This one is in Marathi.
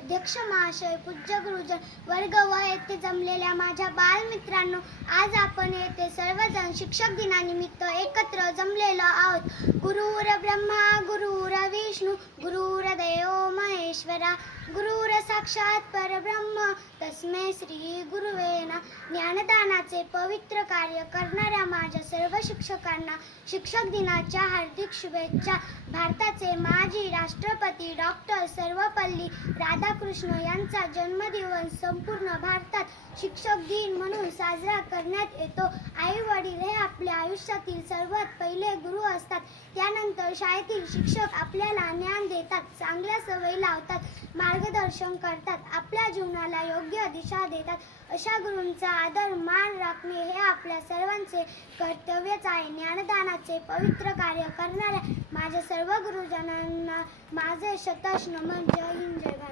अध्यक्ष महाशय पूज्य गुरुजन वर्ग व येथे जमलेल्या माझ्या बालमित्रांनो आज आपण येथे सर्वजण शिक्षक दिनानिमित्त एकत्र जमलेलो आहोत. गुरुर ब्रह्मा गुरुर विष्णू गुरुर देव महेश्वरा गुरुर साक्षात परब्रह्म. तस्मे श्री गुरुवे ज्ञानदानाचे पवित्र कार्य करणाऱ्या माझ्या सर्व शिक्षकांना शिक्षक दिनाच्या हार्दिक शुभेच्छा. भारताचे माजी राष्ट्रपती डॉक्टर सर्वपल्ली राधाकृष्ण यांचा जन्मदिवस संपूर्ण भारतात शिक्षक दिन म्हणून साजरा करण्यात येतो. आई वडील हे आपल्या आयुष्यातील सर्वात पहिले गुरु असतात. त्यानंतर शाळेतील शिक्षक आपल्याला ज्ञान देतात चांगल्या सवयी लावतात मार्गदर्शन करतात आपल्या जीवनाला योग्य दिशा देतात. अशा गुरूंचा आदर मान राखणे हे आपल्या सर्वांचे कर्तव्यच आहे. ज्ञानदानाचे पवित्र कार्य करणाऱ्या माझ्या सर्व गुरुजनांना माझे शतश नमन. जय हिंद जय भारत.